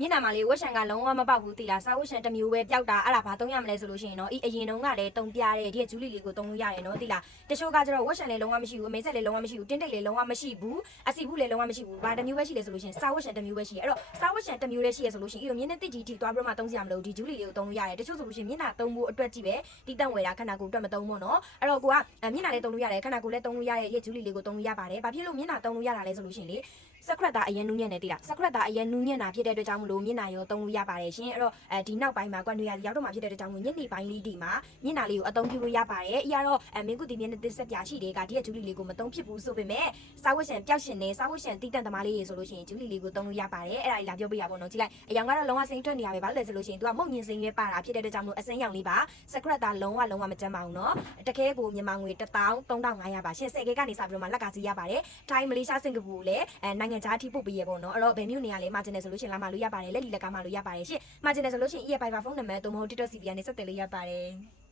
မျက်နှာမှာလေဝက်ရှန်ကလုံးဝမပေါက်ဘူးတိလားစားဝက်ရှန်တစ်မျိုးပဲပျောက်တာအဲ့ဒါဘာသုံးရမလဲဆိုလို့ရှိရင်တော့အရင်တုန်းကလည်းတုံပြတဲ့ဒီကဂျူလီလေးကိုသုံးလို့ရတယ်နော်တိလားတချို့ကကျတော့ဝက်ရှန်လည်းလုံးဝမရှိဘူးအမေဆက်လည်းလုံးဝမရှိဘူးတင်းတိတ်လည်းလုံးဝမရှိဘူးအစီဘူးလည်းလုံးဝမရှိဘူးဘာတစ်မျိုးပဲရှိလဲဆိုလို့ရှိရင်စားဝက်ရှန်တစ်မျိုးပဲရှိရအဲ့တော့စားဝက်ရှန်တစ်မျိုးလည်းရှိရဆိုလို့ရှိရင်ဒီလိုမျက်နှာတစ်ကြီးထိသွားပြီးတော့မှသုံးစရာမလိုဒီဂျူလီလေးကိုသုံးလို့ရတယ်တချို့ဆိုလို့ရှိရင်မျက်နှာသုံးဖို့အတွက်ကြည့်ပဲတီးတန့်ဝယ်တာခန္ဓာကိုယ်အတွက်မသုံးဘူးနော်အဲ့တော့ကိုကမျက်နှာလည်းသုံးလို့ရတယ်ခန္ဓာကိုယ်လည်းသုံးလို့ရတဲ့ဒီဂျူလီလေးကိုသုံးလို့ရပါတယ်ဘာဖြစ်လို့မျက်နှာသုံးလို့ရတာလဲဆိုလို့ရှိရင်လေစကရက်တာအရင်နူးညံ့နေတိလားစကရက်တာအရင်နူးညံ့တာဖြစ်တဲ့အတွက်ကြောင့်မလို့မျက်နှာရောသုံးလို့ရပါတယ်ရှင်အဲ့တော့ဒီနောက်ပိုင်းမှာကွန်နွေရာရောက်တော့မှဖြစ်တဲ့အတွက်ကြောင့်မလို့ညနေပိုင်းလေးဒီမှာမျက်နှာလေးကိုအသုံးပြုလို့ရပါတယ်အရာတော့မင်းကုတီမျက်နှာသစ်ဆက်ပြရှိတဲ့ကဒီကဂျူလီလေးကိုမသုံးဖြစ်ဘူးဆိုပေမဲ့စားဝတ်ရှန်ပျောက်ရှင်နေစားဝတ်ရှန်တီးတန့်သမားလေးတွေဆိုလို့ရှိရင်ဂျူလီလေးကိုသုံးလို့ရပါတယ်အဲ့ဒါကြီးလာပြောပြရပါတော့ကြည့်လိုက်အယောင်ကတော့လုံးဝစိမ့်ထွက်နေရပဲဘာလို့လဲဆိုလို့ရှိရင် तू ကမုတ်ညင်စိမ့်ရဲပါတာဖြစ်တဲ့အတွက်ကြောင့်မလို့အစင်းရောင်လေးပါစကရက်တာလုံးဝမကြမ်းပါဘူးเนาะတခဲကိုမြန်မာငွေ13,500ပါရှင်10K ကနေစပြီးတော့မှလက်ကစီရပါတယ်ထိုင်းမလေးရှားစင်ကာပူလည်းနိုင်ငံခြားအထိပို့ပေးရပေါ့เนาะအဲ့တော့ဘယ်မြို့နေရလဲမာဂျင်နယ်ဆိုလို့ရှိရင်လာမလို့ရပါတယ်လက်လီလက်ကမှလို့ရပါတယ်ရှင်မာဂျင်နယ်ဆိုလို့ရှိရင် EFI ဖုန်းနံပါတ်သို့မဟုတ် TikTok CP ကနေဆက်သွယ်လို့ရပါတယ်